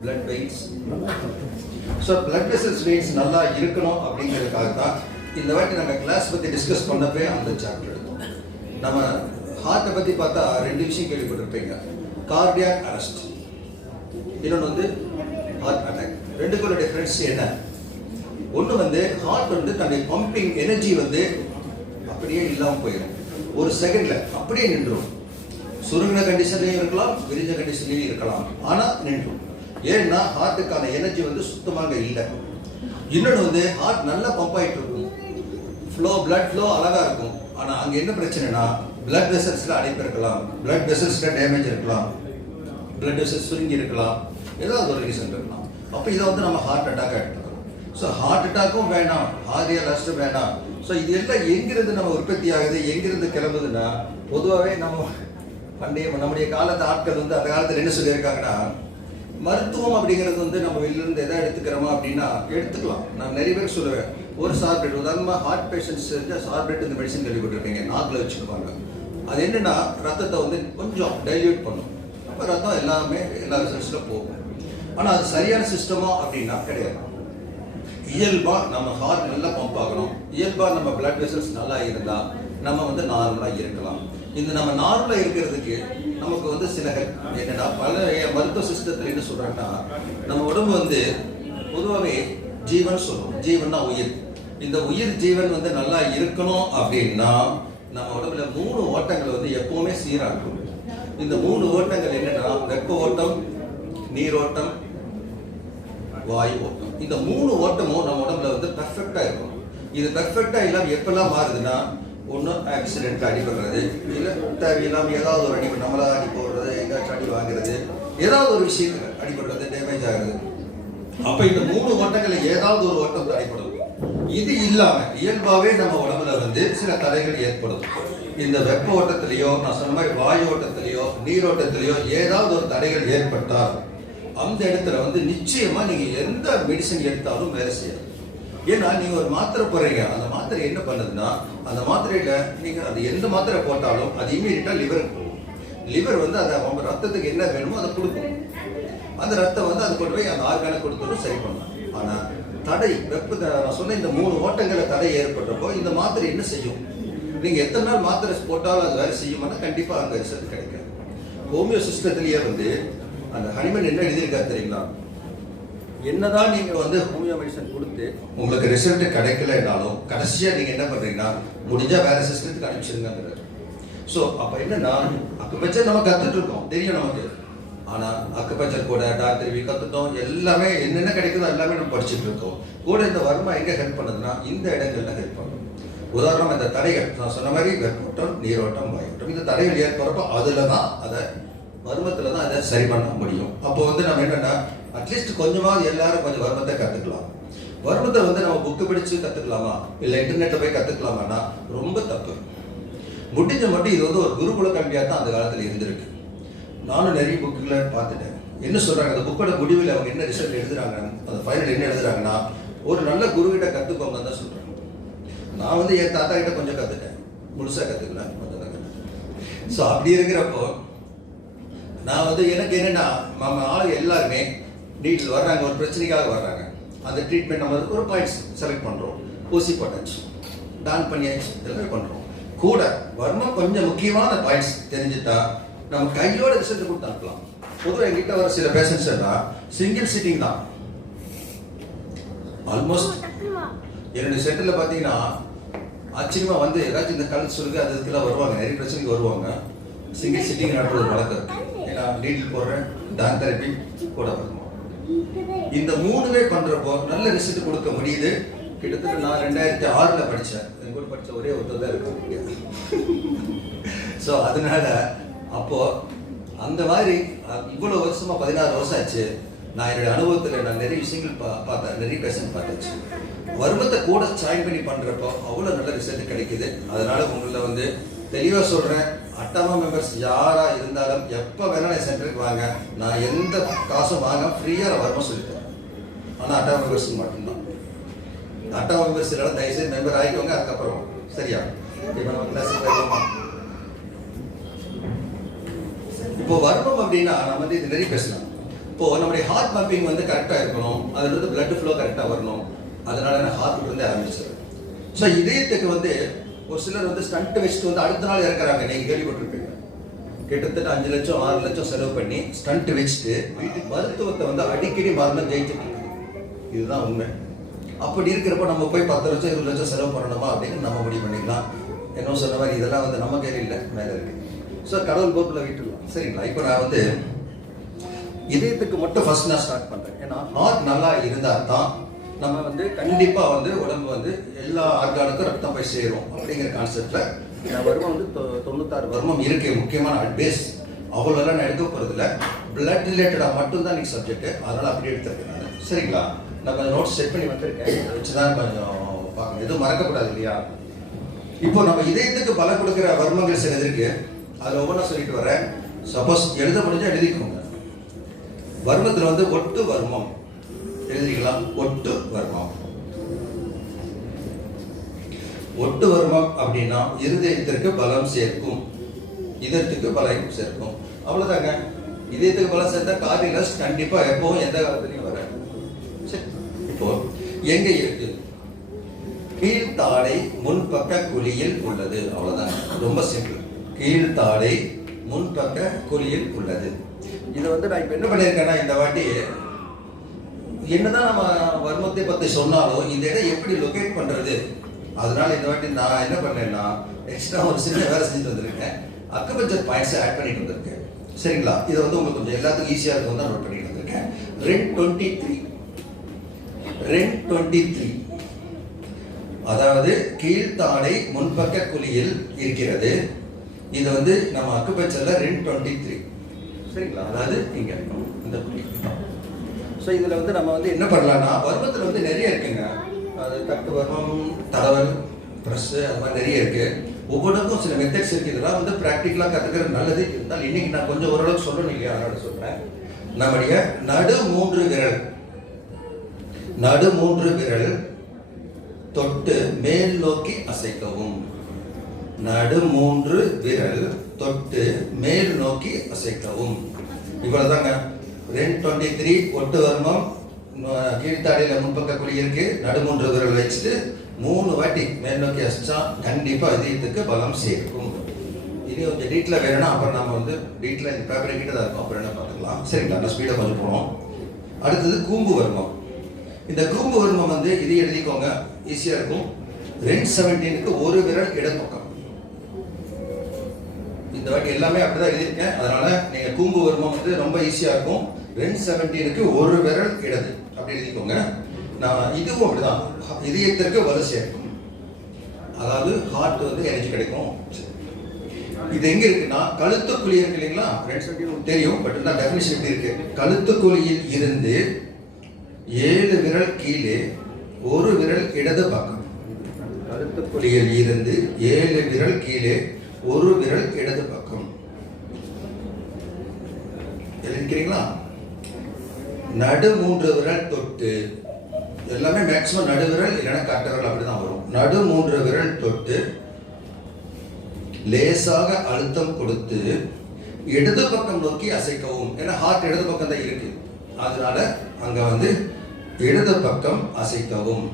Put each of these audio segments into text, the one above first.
blood veins. So blood vessels veins நல்லா இருக்கணும் அப்படிங்கிறதுக்காக தான் இந்த வாட்டி நாங்கள் கிளாஸ் பற்றி டிஸ்கஸ் பண்ணப்பே அந்த சாப்டர் எடுத்தோம். நம்ம ஹார்ட்டை பற்றி பார்த்தா ரெண்டு விஷயம் கேள்விப்பட்டிருப்பீங்க. கார்டியாக் அரெஸ்ட், இன்னொன்று வந்து ஹார்ட் அட்டாக். ரெண்டுக்குள்ள டிஃப்ரென்ஸ் என்ன? ஒன்று வந்து ஹார்ட் வந்து தன்னுடைய பம்பிங் எனர்ஜி வந்து அப்படியே இல்லாமல் போயிடும். ஒரு செகண்டில் அப்படியே நின்றுடும். சுருங்கின கண்டிஷன்லையும் இருக்கலாம், விரிஞ்ச கண்டிஷன்லையும் இருக்கலாம், ஆனால் நின்றுடும். ஏன்னா ஹார்ட்டுக்கான எனர்ஜி வந்து சுத்தமாக இல்லை. இன்னொன்று வந்து ஹார்ட் நல்லா பம்ப் ஆகிட்டு இருக்கும், பிளட் ஃப்ளோ அழகாக இருக்கும். ஆனால் அங்கே என்ன பிரச்சனைனா பிளட் வெசல்ஸில் அடைப்பு இருக்கலாம், பிளட் வெசல்ஸில் டேமேஜ் இருக்கலாம், பிளட் வெசல்ஸ் சுருங்கி இருக்கலாம், ஏதாவது ஒரு ரீசன் இருக்கலாம். அப்போ இதை வந்து நம்ம ஹார்ட் அட்டாக்காக எடுத்துக்கலாம். ஸோ ஹார்ட் அட்டாக்கும் வேணாம், கார்டியக் அரெஸ்ட்டும் வேணாம். ஸோ இது எல்லாம் எங்கிருந்து நம்ம உற்பத்தி ஆகுது, எங்கிருந்து கிளம்புதுன்னா, பொதுவாகவே நம்ம நம்முடைய காலத்து ஆட்கள் வந்து அந்த காலத்தில் என்ன சொல்லியிருக்காங்கன்னா, மருத்துவம் அப்படிங்கிறது வந்து நம்ம வெளியிலேருந்து எதாவது எடுத்துக்கிறோமா அப்படின்னா எடுத்துக்கலாம். நான் நிறைய பேர் சொல்லுவேன், ஒரு சார்பிரேட், உதாரணமாக ஹார்ட் பேஷண்ட்ஸ் சார்பிரேட் இந்த மெடிசன் கேள்விப்பட்டிருப்பீங்க, நாக்கில் வச்சுக்குவாங்க. அது என்னென்னா ரத்தத்தை வந்து கொஞ்சம் டைல்யூட் பண்ணும், அப்போ ரத்தம் எல்லாமே எல்லா ரிசல்ட்ஸில் போகும். ஆனால் அது சரியான சிஸ்டமா அப்படின்னா கிடையாது. இயல்பாக நம்ம ஹார்ட் நல்லா பம்ப் ஆகணும், இயல்பாக நம்ம பிளட் வெசல்ஸ் நல்லா இருந்தால் நம்ம வந்து நார்மலாக இருக்கலாம். இந்த நம்ம நார்மலாக இருக்கிறதுக்கு நமக்கு வந்து சில என்னன்னா பல மருத்துவ சிஸ்டத்தில் என்ன சொல்றாங்கன்னா, நம்ம உடம்பு வந்து பொதுவாகவே ஜீவன் சொல்லுவோம். ஜீவன்னா உயிர். இந்த உயிர் ஜீவன் வந்து நல்லா இருக்கணும் அப்படின்னா நம்ம உடம்புல 3 ஓட்டங்கள் வந்து எப்பவுமே சீராகும். இந்த 3 ஓட்டங்கள் என்னன்னா வெப்ப ஓட்டம், நீரோட்டம், வாயு ஓட்டம். இந்த 3 ஓட்டமும் நம்ம உடம்புல வந்து பெர்ஃபெக்டா இருக்கும். இது பெர்ஃபெக்டா இல்லாம எப்பெல்லாம் மாறுதுன்னா, ஒன்று ஆக்சிடென்ட் அடிபடுறது, இல்லை தேவையில்லாமல் ஏதாவது ஒரு அடி, நம்மளா அடி போடுறது, எங்காச்சும் அடி வாங்குறது, ஏதாவது ஒரு விஷயத்துல அடிபடுறது, டேமேஜ் ஆகுது. அப்போ இந்த 3 ஓட்டங்களில் ஏதாவது ஒரு ஓட்டம் அடிப்படும். இது இல்லாம இயல்பாகவே நம்ம உடம்புல வந்து சில தடைகள் ஏற்படும். இந்த வெப்ப ஓட்டத்திலேயோ, நான் சொன்ன மாதிரி வாயு ஓட்டத்திலேயோ, நீரோட்டத்திலேயோ ஏதாவது ஒரு தடைகள் ஏற்பட்டால் அந்த இடத்துல வந்து நிச்சயமா நீங்க எந்த மெடிசன் எடுத்தாலும் வேலை செய்யாது. ஏன்னா நீங்க ஒரு மாத்திரை போடுறீங்க, அந்த மாத்திரை என்ன பண்ணுதுன்னா, அந்த மாத்திரையில நீங்க அது எந்த மாத்திரை போட்டாலும் அது இமீடியட்டா லிவருக்கு போகும். லிவர் வந்து அதை அவங்க ரத்தத்துக்கு என்ன வேணுமோ அதை கொடுக்கும். அந்த ரத்தம் வந்து அது கொண்டு போய் அந்த ஆர்கானை கொடுத்துடும், சரி பண்ணலாம். ஆனா தடை வெப்ப, நான் சொன்ன இந்த 3 ஓட்டங்களை தடை ஏற்படுறப்போ இந்த மாத்திரை என்ன செய்யும்? நீங்க எத்தனை நாள் மாத்திரை போட்டாலும் அது வேலை செய்யுமானா கண்டிப்பா அங்க ரிசல்ட் கிடைக்காது. ஹோமியோ சிஸ்டத்திலேயே வந்து அந்த ஹனிமன் என்ன எழுதியிருக்காரு தெரியுங்களா? என்னதான் நீங்க வந்து ஹோமியோ மெடிசன் கொடுத்து உங்களுக்கு ரிசல்ட் கிடைக்கலனாலும் கடைசியா நீங்க என்ன பண்றீங்கன்னா, முடிஞ்சா வேற சிஸ்டத்துக்கு அனுப்பிச்சிருங்க. ஸோ அப்ப என்னன்னா, அக்குபஞ்சர் நம்ம கத்துட்டு இருக்கோம், தெரியும் நமக்கு. ஆனா அக்குபஞ்சர் கூட டாக்டர் கத்துட்டோம், எல்லாமே என்னென்ன கிடைக்குதோ எல்லாமே நம்ம படிச்சுட்டு இருக்கோம். கூட இந்த வர்மா எங்க ஹெல்ப் பண்ணுதுன்னா, இந்த இடங்கள்ல ஹெல்ப் பண்ணும். உதாரணம், இந்த தடைகள் நான் சொன்ன மாதிரி வெப்போட்டம், நீரோட்டம், வாயோட்டம், இந்த தடைகள் ஏற்படுறப்போ அதுல தான் அதை வர்மத்துல தான் அதை சரி பண்ண முடியும். அப்போ வந்து நம்ம என்னன்னா, அட்லீஸ்ட் கொஞ்சமாவது எல்லாரும் கொஞ்சம் வர்மத்தை கத்துக்கலாம். வர்மத்தை வந்து நம்ம புக்கு படிச்சு கத்துக்கலாமா, இல்லை இன்டர்நெட்ல போய் கத்துக்கலாமான்னா ரொம்ப தப்பு. முடிஞ்ச மட்டும் இது வந்து ஒரு குருகுல கல்வியா தான் அந்த காலத்துல இருந்திருக்கு. நானும் நிறைய புக்குகளை பார்த்துட்டேன். என்ன சொல்றாங்க, அந்த புக்கோட முடிவில் அவங்க என்ன ரிசல்ட் எழுதுறாங்க, அந்த ஃபைனல் என்ன எழுதுறாங்கன்னா, ஒரு நல்ல குரு கிட்ட கத்துக்கோங்க தான் சொல்றாங்க. நான் வந்து என் தாத்தா கிட்ட கொஞ்சம் கத்துட்டேன், முழுசா கத்துக்கல, மொத்தம் கத்துட்டேன். ஸோ அப்படி இருக்கிறப்போ நான் வந்து எனக்கு என்னன்னா, நம்ம ஆளு எல்லாருமே நீட்டில் வர்றாங்க, ஒரு பிரச்சனைக்காக வர்றாங்க. அந்த ட்ரீட்மெண்ட் நம்ம ஒரு பாயிண்ட்ஸ் செலக்ட் பண்ணுறோம், ஊசி போட்டாச்சு, டான் பண்ணியாச்சு, எல்லாமே பண்ணுறோம். கூட வர்மம் கொஞ்சம் முக்கியமான பாயிண்ட்ஸ் தெரிஞ்சுட்டா நம்ம கையோட ரிசல்ட் கொடுத்து அனுப்பலாம். பொதுவாக எங்கிட்ட வர சில பேஷன்ஸ் எல்லாம் சிங்கிள் சிட்டிங் தான். ஆல்மோஸ்ட் என்னுடைய சென்டரில் பார்த்தீங்கன்னா ஆச்சரியமாக வந்து ஏதாச்சும் இந்த கல் சொல்லுங்க அது இதுக்கெல்லாம் வருவாங்க, நிறைய பிரச்சனைக்கு வருவாங்க. சிங்கிள் சிட்டிங் நடத்துறது வழக்கம் இருக்கு. ஏன்னா நீட்டில் போடுறேன், டான் தெரப்பி கூட வருவோம். இந்த 3வே பண்றப்போ நல்ல ரிசல்ட் கொடுக்க முடியுது. கிட்டத்தட்ட நான் 2006 படித்தேன், என் கூட படித்த ஒரே ஒருத்தர் தான் இருக்கு. ஸோ அதனால அப்போ அந்த மாதிரி இவ்வளோ வருஷமா 16 வருஷம் ஆச்சு. நான் என்னுடைய அனுபவத்தில் நான் நிறைய விஷயங்கள் பார்த்தேன், நிறைய பேஷண்ட் பார்த்தாச்சு. வர்மத்தை கூட ஜாயின் பண்ணி பண்றப்போ அவ்வளோ நல்ல ரிசல்ட் கிடைக்குது. அதனால உங்களை வந்து தெளிவாக சொல்றேன், அட்டாமா மெம்பர்ஸ் யாரா இருந்தாலும் எப்போ வேணாலும் என் சென்டருக்கு வாங்க, நான் எந்த காசும் வாங்க ஃப்ரீயாக நான் வர்மம் சொல்லித்தரேன். ஆனால் அட்டாமா மெம்பர்ஸுக்கு மட்டும்தான். அட்டாமா மெம்பர்ஸ் எல்லாம் தயவுசெய்து மெம்பர் ஆகிக்கோங்க. அதுக்கப்புறம் சரியா இப்போ நம்ம கிளாஸ் போயிடலாமா? இப்போ வர்மம் அப்படின்னா நம்ம வந்து இது நிறைய பேசலாம். இப்போ நம்முடைய ஹார்ட் பம்பிங் வந்து கரெக்டாக இருக்கணும், அதுல இருந்து பிளட் ஃப்ளோ கரெக்டாக வரணும். அதனால நான் ஹார்ட் வந்து ஆரம்பிச்சிடுறேன். ஸோ இதயத்துக்கு வந்து ஒரு சிலர் வந்து ஸ்டண்ட் வச்சுட்டு வந்து அடுத்த நாள் இறக்குறாங்க. நீங்கள் கேள்விப்பட்டிருப்பீங்க. கிட்டத்தட்ட 5 லட்சம் 6 லட்சம் செலவு பண்ணி ஸ்டண்ட் வச்சுட்டு மருத்துவத்தை வந்து அடிக்கடி மரணம் ஜெயிச்சுட்டு இருக்கு. இதுதான் உண்மை. அப்படி இருக்கிறப்ப நம்ம போய் 10 லட்சம் 20 லட்சம் செலவு பண்ணணுமா அப்படின்னு நம்ம முடிவு பண்ணிக்கலாம். என்ன சொன்ன மாதிரி இதெல்லாம் வந்து நம்ம கையில் இல்லை, மேலே இருக்கு. ஸோ கடவுள் பொறுப்பில் விட்டுடலாம். சரிங்களா? இப்போ நான் வந்து இதயத்துக்கு மட்டும் ஃபர்ஸ்ட் நான் ஸ்டார்ட் பண்ணுறேன். ஏன்னா ஹார்ட் நல்லா இருந்தால் தான் நம்ம வந்து கண்டிப்பாக வந்து உடம்பு வந்து எல்லா ஆர்கானுக்கும் ரத்தம் போய் சேரும் அப்படிங்கிற கான்செப்டில் வர்மம் வந்து 96 வர்மம் இருக்கு. முக்கியமான அட்வைஸ் அவ்வளோலாம் நான் எடுக்க போகிறதில்ல. பிளட் ரிலேட்டடாக மட்டும்தான் நீ சப்ஜெக்ட், அதனால் அப்படி எடுத்துருக்கேன் நான். சரிங்களா? நான் கொஞ்சம் நோட்ஸ் செட் பண்ணி வந்திருக்கேன், வச்சு தான் கொஞ்சம் பார்க்கணும், எதுவும் மறக்கக்கூடாது இல்லையா? இப்போ நம்ம இதயத்துக்கு பலம் கொடுக்குற வர்மங்கள் சில இருக்கு, அதில் ஒவ்வொன்றா சொல்லிட்டு வரேன். சப்போஸ் எழுத முடிஞ்சா எழுதிக்கோங்க. வர்மத்தில் வந்து ஒட்டு வர்மம் எழுதிக்கலாம். ஒட்டு வர்மம். ஒட்டு வர்மம் அப்படின்னா இருதயத்திற்கு பலம் சேர்க்கும், இதயத்துக்கு பலம் சேர்க்கும். அவ்வளவுதாங்க. இதயத்துக்கு பலம் சேர்த்தா கார்டியலஸ் கண்டிப்பா எப்பவும் எந்த காலத்துலயும் வர. இப்போ எங்க இருக்கு? கீழ்த்தாடை முன்பக்க குழியில் உள்ளது. அவ்வளவுதான், ரொம்ப சிம்பிள். கீழ்த்தாடை முன்பக்க குழியில் உள்ளது. இது வந்து நான் இப்ப என்ன பண்ணியிருக்கேன்னா, இந்த வாட்டி என்னதான் நம்ம வர்மத்தை பத்தி சொன்னாலும் இந்த இடம் எப்படி லொகேட் பண்றது, அதனால இந்த வாட்டி நான் என்ன பண்ணேன்னா எக்ஸ்ட்ரா ஒரு சின்ன வேலை செஞ்சுட்டு வந்திருக்கேன். அக்குபஞ்சர் பாயிண்ட்ஸ் ஆட் பண்ணிட்டு வந்திருக்கேன். சரிங்களா? இதை வந்து உங்களுக்கு கொஞ்சம் எல்லாத்துக்கும் ஈஸியா இருக்கும் தான் நோட் பண்ணிட்டு வந்திருக்கேன். 223 அதாவது கீழ்த்தாடை முன்பக்க குழியில் இருக்கிறது. இது வந்து நம்ம அக்குபஞ்சர்ல 223. சரிங்களா? அதாவது இங்க இந்த குழி. ஸோ இதில் வந்து நம்ம வந்து என்ன பண்ணலாம்னா, வர்மத்தில் வந்து நிறைய இருக்குங்க. அது தட்டு வர்மம், தடவல், ப்ரெஸ்ஸு, அது மாதிரி நிறைய இருக்கு. ஒவ்வொன்றுக்கும் சில மெத்தட்ஸ் இருக்கு. இதெல்லாம் வந்து ப்ராக்டிக்கலாக கற்றுக்கிறது நல்லது. இருந்தாலும் இன்னைக்கு நான் கொஞ்சம் ஓரளவுக்கு சொல்லணும் இல்லையா, அதனால சொல்கிறேன். நம்முடைய நடு 3 விரல் தொட்டு மேல் நோக்கி அசைக்கவும். நடு 3 விரல் தொட்டு மேல் நோக்கி அசைக்கவும். இவ்வளவுதாங்க. 223 ஒட்டு வர்மம், கீழ்த்தாடையில முன்பக்க குழி இருக்கு, நடு 3 விரல் வச்சுட்டு 3 வாட்டி மேல் நோக்கி அசைச்சா கண்டிப்பா இதயத்துக்கு பலம் சேர்க்கும். இது கொஞ்சம் டீட்டெயிலாக வேணும்னா அப்புறம் நம்ம வந்து டீட்டெயிலாக இந்த பேப்பரை கிட்ட தான் இருக்கும், அப்புறம் என்ன பார்த்துக்கலாம். சரிங்களா? நான் ஸ்பீடாக கொஞ்சம் போனோம். அடுத்தது கூம்பு வர்மம். இந்த கூம்பு வர்மம் வந்து இது எழுதிக்கோங்க, ஈஸியாக இருக்கும். 217க்கு ஒரு விரல் இடப்பக்கம். இந்த வாட்டி எல்லாமே அப்படிதான் எழுதியிருக்கேன், அதனால நீங்க கூம்பு வர்மம் வந்து ரொம்ப ஈஸியா இருக்கும். 217க்கு ஒரு விரல் இடது அப்படி எழுதிக்கோங்க. நான் இதுவும் அப்படிதான், இதயத்திற்கு வலு சேர்க்கும். அதாவது ஹார்ட் வந்து எனர்ஜி கிடைக்கும். இது எங்க இருக்குன்னா கழுத்து குழி இருக்கு இல்லைங்களா? 217 தெரியும், பட் நான் டெஃபினிஷன் எப்படி இருக்கு? கழுத்து குழியில் இருந்து 7 விரல் கீழே, ஒரு விரல் இடது பக்கம். கழுத்து குழியில் இருந்து 7 விரல் கீழே, ஒரு விரல் இடது பக்கம். எழுதிக்கிறீங்களா? நடு 3 விரல் தொட்டு, எல்லாமே மேக்சிமம் நடு விரல் இல்லைன்னா கட்டை விரல் அப்படிதான் வரும். நடு 3 விரல் தொட்டு லேசாக அழுத்தம் கொடுத்து இடது பக்கம் நோக்கி அசைக்கவும். ஏன்னா ஹார்ட் இடது பக்கம் தான் இருக்கு, அதனால அங்க வந்து இடது பக்கம் அசைக்கவும்.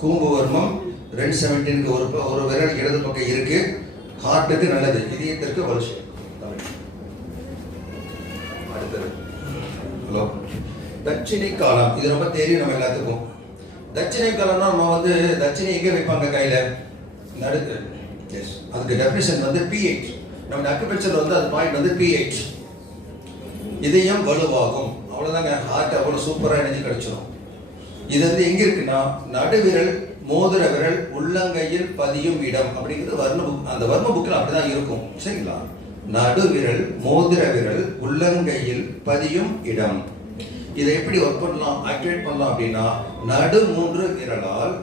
கூம்பு வர்மம் 217க்கு ஒரு விரல் இடது பக்கம் இருக்கு. ஹார்ட்டுக்கு நல்லது, இதயத்திற்கு வலு சேர்க்கும். அடுத்தது ஹலோ, தட்சிணை காலம். இது ரொம்ப தெரியும் நம்ம எல்லாத்துக்கும். தட்சிணை காலம்னா நம்ம வந்து தட்சிணை எங்க வைப்பாங்க? கையில நடுக்கு. எஸ், அதுக்கு டெஃபினிஷன் வந்து pH. நம்ம அக்குபஞ்சர்ல வந்து அது பாயிண்ட் வந்து pH. இதயம் வலுவாகும். அவ்வளவுதாங்க. ஹார்ட் அவ்வளவு சூப்பரா எனர்ஜி கிடைச்சிடும். இது வந்து எங்க இருக்குன்னா நடுவிரல், மோதிர விரல், உள்ளங்கையில் பதியும் இடம் அப்படிங்கிறது வர்ம புக். அந்த வர்ம புக்கில் அப்படிதான் இருக்கும். சரிங்களா? நடுவிரல், மோதிர விரல், உள்ளங்கையில் பதியும் இடம். இதை எப்படி ஒர்க் பண்ணலாம், ஆக்டிவேட் பண்ணலாம் அப்படின்னா நடு 3 விரலால்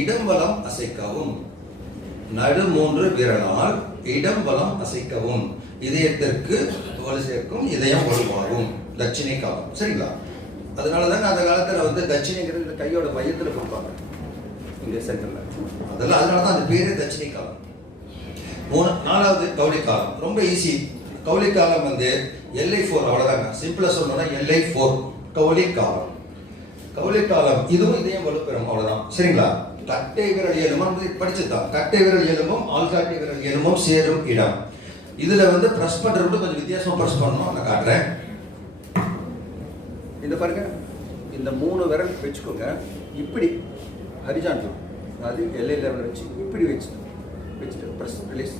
இடம் வலம் அசைக்கவும். நடு 3 விரலால் இடம் வலம் அசைக்கவும். இதயத்திற்கு வலு சேர்க்கும், இதயம் வலுவாகும். தட்சிணை காலம். சரிங்களா? அதனாலதாங்க அந்த காலத்துல வந்து தட்சிணைங்கிறது இந்த கையோட மையத்துல கொடுப்பாங்க, இங்க சென்டர்ல. அதெல்லாம் அதனாலதான் அந்த பேரு தட்சிணை காலம். 4வது கௌளி காலம். ரொம்ப ஈஸி. கௌலி காலம் வந்து LI4 அவ்வளவுதாங்க. சிம்பிளா சொல்லணும்னா LI4 கௌலி காலம். கௌலி காலம் இதுவும் இதையும் வலுப்பெறும் அவ்வளவுதான். சரிங்களா? கட்டை விரல் எலும்பும் படிச்சுதான். கட்டை விரல் எலும்பும் ஆள்காட்டி விரல் எலும்பும் சேரும் இடம். இதுல வந்து பிரஸ் பண்றது கொஞ்சம் வித்தியாசமா பிரஸ் பண்ணணும். நான் காட்டுறேன். இந்த பாருங்க, இந்த 3 விரல் வச்சுக்கோங்க. இப்படி ஹரிஜான்டல், அது LI லெவலில் வச்சு இப்படி வச்சுட்டு ப்ரெஸ் ரிலீஸ்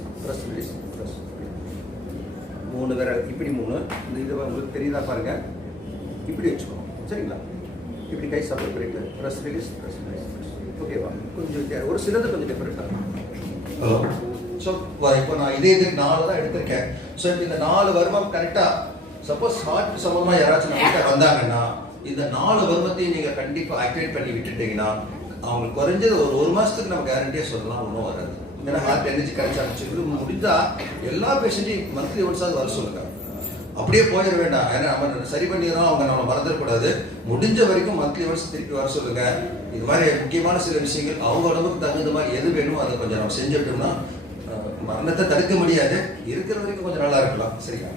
3 விரல் இப்படி 3. இந்த இது உங்களுக்கு தெரியுதா பாருங்க, இப்படி வச்சுக்கோங்க. சரிங்களா? இப்படி கை சப்போர்ட் பண்ணிட்டு ப்ரெஸ் ரிலீஸ். ஓகேவா? கொஞ்சம் ஒரு சிலது கொஞ்சம் டிஃப்ரெண்ட்டாக. ஸோ இப்போ நான் இதே 4 தான் எடுத்திருக்கேன். ஸோ இந்த 4 வர்மம் கரெக்டாக சப்போஸ் ஹார்ட் சம்பந்தமாக யாராச்சும் நம்மகிட்ட வந்தாங்கன்னா இந்த 4 வர்மத்தையும் நீங்கள் கண்டிப்பாக ஆக்டிவேட் பண்ணி விட்டுட்டீங்கன்னா அவங்களுக்கு குறைஞ்சது ஒரு மாதத்துக்கு நம்ம கேரண்டியாக சொல்லலாம், ஒன்றும் வராது. ஏன்னா ஹார்ட் எனர்ஜி கிடைச்சாச்சு. இது முடிஞ்சால் எல்லா பேஷண்ட்டையும் மந்த்லி ஒன்ஸாவது வர சொல்லுங்க. அப்படியே போயிட வேண்டாம். ஏன்னா நம்ம சரி பண்ணிடுறோம், அவங்க நம்ம மறந்துடக்கூடாது. முடிஞ்ச வரைக்கும் மந்த்லி ஒன்ஸ் திருப்பி வர சொல்லுங்க. இது மாதிரி முக்கியமான சில விஷயங்கள் அவங்க உடம்புக்கு தகுந்த மாதிரி எது வேணுமோ அதை கொஞ்சம் நம்ம செஞ்சுட்டோம்னா மரணத்தை தடுக்க முடியாது. இருக்கிற வரைக்கும் கொஞ்சம் நல்லா இருக்கலாம். சரிங்களா?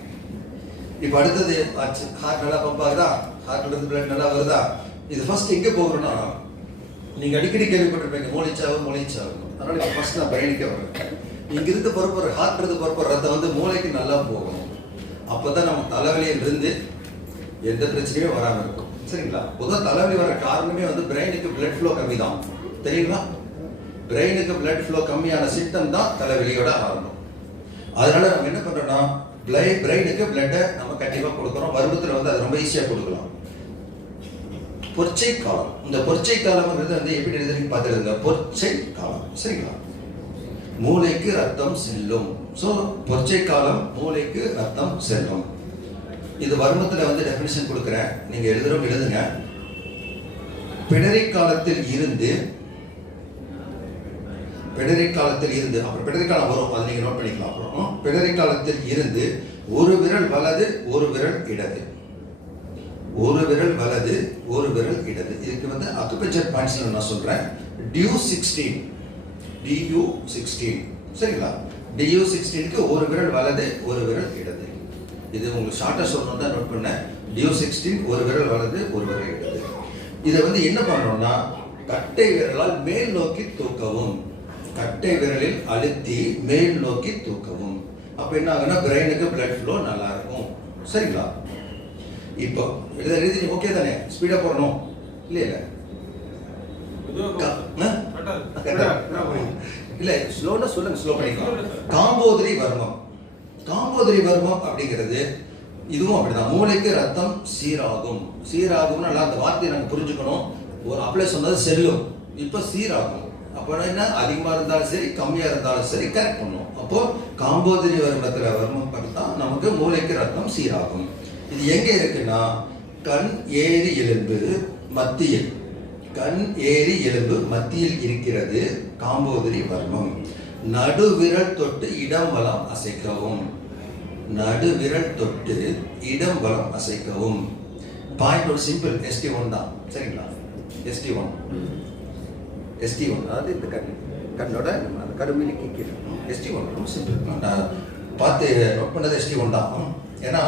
இப்போ அடுத்தது ஆச்சு, ஹார்ட் நல்லா பம்ப் ஆகுதா, ஹார்ட்ல இருந்து பிளட் நல்லா வருதா. இது ஃபர்ஸ்ட் எங்கே போகணும்னா, நீங்க அடிக்கடி கேள்விப்பட்டிருப்பீங்க மூளைச்சாவு. அதனால இப்போ ஃபர்ஸ்ட் நான் பிரெயினுக்கே வரேன். இங்கிருந்து பொறுப்புற ஹார்ட் இருந்து பொறுப்புற ரத்தம் வந்து மூளைக்கு நல்லா போகணும். அப்போதான் நம்ம தலைவலியிலிருந்து எந்த பிரச்சனையும் வராமல் இருக்கும். சரிங்களா? பொதுவாக தலைவலி வர காரணமே வந்து பிரெயினுக்கு பிளட் ஃப்ளோ கம்மி தான். தெரியுங்களா? பிரெயினுக்கு பிளட் ஃப்ளோ கம்மியான சிம்டம் தான் தலைவலியோட ஆரம்பம். அதனால நம்ம என்ன பண்றோம்னா பிரெயினுக்கு பிளட்டை நம்ம கண்டிப்பாக கொடுக்குறோம். வருடத்தில் வந்து அது ரொம்ப ஈஸியாக கொடுக்கலாம். பொற்சை காலம். இந்த பொற்சை காலம்ங்கிறது வந்து எப்படி எழுதுறீங்க பார்த்துருங்க. பொற்சை காலம். சரிங்களா? மூளைக்கு ரத்தம் செல்லும். ஸோ பொற்சை காலம், மூளைக்கு ரத்தம் செல்லும். இது வருமத்தில் வந்து டெஃபினிஷன் கொடுக்குறேன், நீங்க எழுதுங்க. பிடரி காலத்தில் இருந்து அப்புறம் பிடரி காலம் வரும், அதை நீங்க நோட் பண்ணிக்கலாம். அப்புறம் பிடரி காலத்தில் இருந்து ஒரு விரல் வலது, ஒரு விரல் இடது. ஒரு விரல் வலது, ஒரு விரல் இடது. இதுக்கு வந்து அக்குபஞ்சர் பாயிண்ட்ஸ் நான் சொல்றேன். DU16. சரிங்களா? DU16க்கு ஒரு விரல் வலது, ஒரு விரல் இடது. இது உங்களுக்கு ஷார்ட்டா சொல்லணும் தான் நோட் பண்ணேன். DU16 ஒரு விரல் வலது, ஒரு விரல் இடது. இதை வந்து என்ன பண்றோம்னா கட்டை விரலால் மேல் நோக்கி தூக்கவும். கட்டை விரலில் அழுத்தி மேல் நோக்கி தூக்கவும். அப்ப என்ன ஆகுனா பிரெயினுக்கு பிளட் ஃப்ளோ நல்லா இருக்கும். சரிங்களா? இப்போ எழுதி ஓகே தானே? ஸ்பீடா போடணும் இல்ல இல்ல ஸ்லோனா சொல்லுங்க, ஸ்லோ பண்ணிக்கலாம். காம்போதிரி வர்மம். காம்போதிரி வர்மம் அப்படிங்கிறது இதுவும் அப்படிதான். மூளைக்கு ரத்தம் சீராகும்னா அந்த வார்த்தையை நாங்கள் புரிஞ்சுக்கணும். ஒரு அப்ளை சொன்னது செல்லும், இப்போ சீராகும். அப்போ என்ன, அதிகமாக இருந்தாலும் சரி கம்மியாக இருந்தாலும் சரி கரெக்ட் பண்ணும். அப்போ காம்போதிரி வர்மத்தில் வர்மம் பார்த்தா நமக்கு மூளைக்கு ரத்தம் சீராகும். இது எங்க இருக்குன்னா கண் ஏரி எலும்பு மத்தியில். கண் ஏரி எலும்பு மத்தியில் இருக்கிறது காம்போதிரி வர்மம். நடுவிரல் தொட்டு இடம் வலம் அசைக்கவும். நடுவிரல் தொட்டு இடம் வலம் அசைக்கவும். பாயிண்ட் ஒரு சிம்பிள், ST1 தான். சரிங்களா? ST1 அதாவது இந்த கண்ணோட அந்த கருமிலி கீழே ST1 ரொம்ப சிம்பிள். நான் பார்த்து நோட் பண்ணது ST1 தான். ஏன்னா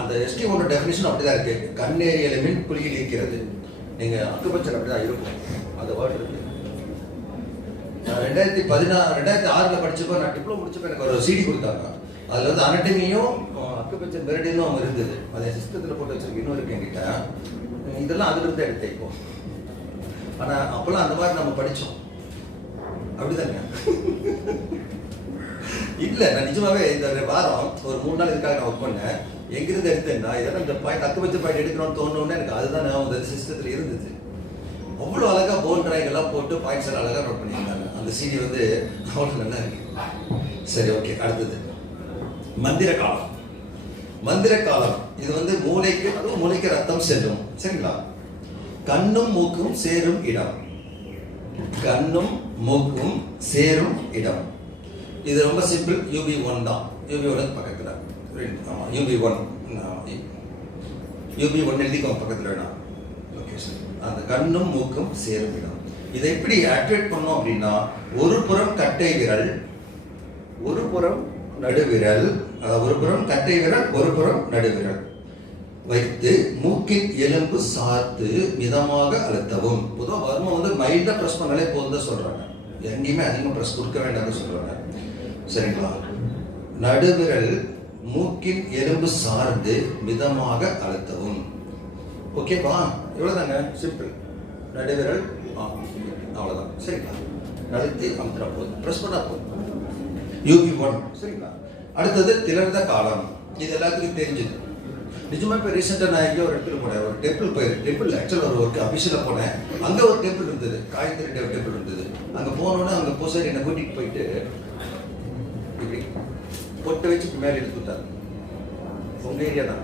அந்த ST1 டெஃபினிஷன் அப்படிதான் இருக்கு. கண்ணேரி எலும்பின் குழியில் இருக்கிறது. நீங்க அக்குபஞ்சர் அப்படிதான் இருக்கும். அந்த வேர்ட் இருக்கு. நான் 2006 படிச்சப்போ, நான் டிப்ளமோ முடிச்சப்போ எனக்கு ஒரு CD கொடுத்தாங்க. அதுல வந்து அனட்டமியும் அக்குபஞ்சர் மெரிடியனும் அவங்க இருந்தது. அதை சிஸ்டத்துல போட்டு வச்சிருக்கு. இன்னும் இருக்கு என்கிட்ட. இதெல்லாம் அதுல இருந்து எடுத்தேன் இப்போ. ஆனா அப்பெல்லாம் அந்த மாதிரி நம்ம படிச்சோம். அப்படிதாங்க. இல்ல, நான் நிஜமாவே இந்த வாரம் ஒரு 3 நாள் இதுக்காக நான் ஒர்க் பண்ணேன். எங்கிருந்து எடுத்தேன்னா இதெல்லாம் இந்த பாயிண்ட் அக்குபஞ்சர் பாயிண்ட் எடுக்கணும்னு தோணுன்னு எனக்கு அதுதான் அந்த சிஸ்டத்துல இருந்தது. அவ்வளோ அழகா போன் டிராயிங் எல்லாம் போட்டு பாயிண்ட்ஸ் எல்லாம் அழகா நோட் பண்ணியிருந்தாங்க. அந்த CD வந்து அவ்வளோ நல்லா இருக்கு. சரி, ஓகே. அடுத்தது மந்திர காலம். மந்திர காலம் இது வந்து மூளைக்கு ரத்தம் செல்லும். சரிங்களா? கண்ணும் மூக்கும் சேரும் இடம். கண்ணும் மூக்கும் சேரும் இடம். இது ரொம்ப சிம்பிள். UB1 தான். UB1 பக்கத்துல. ஆமா, UB1 எழுதிக்கோங்க பக்கத்துல வேணாம். அந்த கண்ணும் மூக்கும் சேரும் இடம். இதை எப்படி ஆக்டிவேட் பண்ணோம் அப்படின்னா, ஒரு புறம் கட்டை விரல், ஒரு புறம் நடுவிரல், ஒரு புறம் கட்டை விரல், ஒரு புறம் நடுவிரல் வைத்து மூக்கின் எலும்பு சார்த்து மிதமாக அழுத்தவும். பொதுவாக வர்மம் வந்து மைல்டா ப்ரெஸ் பண்ணாலே போதும் சொல்றாங்க, எங்கேயுமே அதிகமாக ப்ரெஸ் கொடுக்க வேண்டாம்னு சொல்றாங்க. சரிங்களா? நடுவிரல் மூக்கின் எலும்பு சார்ந்து மிதமாக அழுத்தவும். ஓகேவா? இவ்வளவுதாங்க, சிம்பிள். நடுவிரல் அவ்வளவுதான். சரிங்களா? அழுத்தி அமுத்தினா போதும், ப்ரெஸ் பண்ணா போதும். UB1. சரிங்களா? அடுத்தது திறந்த காலம். இது எல்லாத்துக்கும் தெரிஞ்சது. நிஜமா இப்போ ரீசெண்டாக நான் எங்கேயோ ஒரு இடத்துல போனேன், ஒரு டெம்பிள் டெம்பிள் ஆக்சுவலாக ஒரு ஒர்க் அபிஷியலாக போனேன். அங்கே ஒரு டெம்பிள் இருந்தது, காயத்ரி டெம்பிள் இருந்தது. அங்கே போனோன்னே அங்கே பூசாரி என்னை கூட்டிகிட்டு போயிட்டு இப்படி பொட்டை வச்சு மேலே எடுத்து விட்டாங்க. உங்கள் ஏரியா தான்,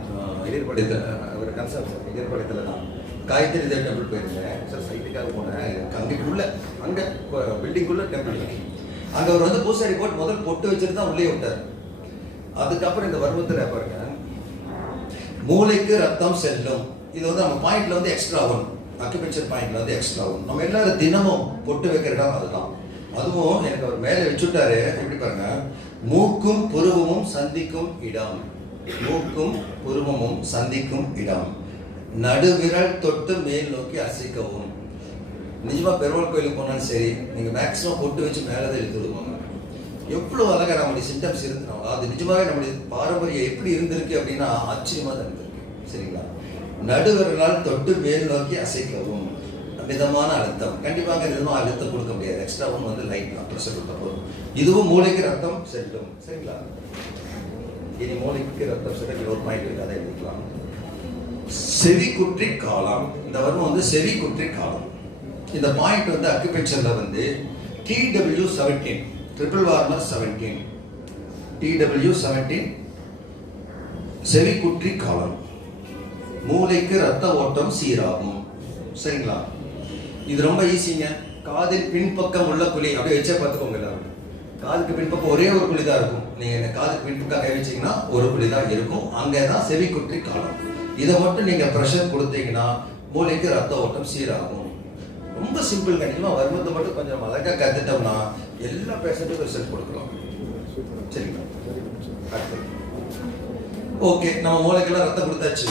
எதிர்பாளையத்தில், ஒரு கன்சர்ன் சார், எதிர்பாளையத்தில் தான் காயத்ரி டெம்பிள் போயிருந்தேன் சார். சைட்டுக்காக போனேன். அங்கே பில்டிங்குள்ளே டெம்பிள். அங்கே அவர் வந்து பூசாரி போட்டு முதல் பொட்டு வச்சுட்டு தான் உள்ளே விட்டார். அதுக்கப்புறம் இந்த வர்மத்தில் பாருங்க, மூளைக்கு ரத்தம் செல்லும். இது வந்து நம்ம பாயிண்ட்ல வந்து எக்ஸ்ட்ரா ஒன், அக்குபஞ்சர் பாயிண்ட்ல வந்து எக்ஸ்ட்ரா ஒன். நம்ம எல்லாரும் தினமும் பொட்டு வைக்கிற இடம் அதுதான். அதுவும் எனக்கு அவர் மேலே வச்சுட்டாரு. எப்படி பாருங்க, மூக்கும் புருவமும் சந்திக்கும் இடம், மூக்கும் புருவமும் சந்திக்கும் இடம், நடுவிரல் தொட்டு மேல் நோக்கி அசைக்கவும். நிஜமா பெருமாள் கோயிலுக்கு போனாலும் சரி, நீங்க மேக்சிமம் பொட்டு வச்சு மேலதான் இழுத்து விடுவாங்க. எவ்வளவு அழகா நம்முடைய சிம்டம்ஸ் இருந்தோம். அது நிஜமாவே நம்முடைய பாரம்பரியம் எப்படி இருந்திருக்கு அப்படின்னா ஆச்சரியமா தான் இருந்திருக்கு. சரிங்களா? நடுவிரலால் தொட்டு மேல் நோக்கி அசைக்கவும். மிதமான அழுத்தம். கண்டிப்பாக மிதமான அழுத்தம் கொடுக்க முடியாது, எக்ஸ்ட்ரா ஒன்று வந்து லைட் ப்ரெஷர் கொடுத்த போதும். இதுவும் மூளைக்கு ரத்தம் செல்லும். சரிங்களா? இனி மூளைக்கு ரத்தம் செல்ல ஒரு பாயிண்ட் இருக்கு, அதை எடுத்துக்கலாம். செவி குற்றி காலம். இந்த வர்மம் வந்து செவி குற்றி காலம். இந்த பாயிண்ட் வந்து அக்குபஞ்சர்ல வந்து TW17, ட்ரிபிள் வார்மர் 17, TW17 செவி குற்றி காலம். மூளைக்கு ரத்த ஓட்டம் சீராகும். சரிங்களா? இது ரொம்ப ஈஸிங்க. காதில் பின்பக்கம் உள்ள குழி அப்படியே வச்சே பார்த்துக்கோங்க எல்லாரும். காதுக்கு பின்பக்கம் ஒரே ஒரு குழி தான் இருக்கும். நீங்க என்ன காதுக்கு பின்பக்கம் கை வச்சீங்கன்னா ஒரு குழி தான் இருக்கும். அங்கேதான் செவி குற்றி காலம். இதை மட்டும் நீங்க ப்ரெஷர் கொடுத்தீங்கன்னா மூளைக்கு ரத்த ஓட்டம் சீராகும். ரொம்ப சிம்பிள். கண்டிப்பா வர்மத்தை மட்டும் கொஞ்சம் அழகா கத்துட்டோம்னா எல்லா பேஷண்ட்டுக்கும் ரிசல்ட் கொடுக்கலாம். சரிங்களா? ஓகே, நம்ம மூளைக்கெல்லாம் ரத்தம் கொடுத்தாச்சு.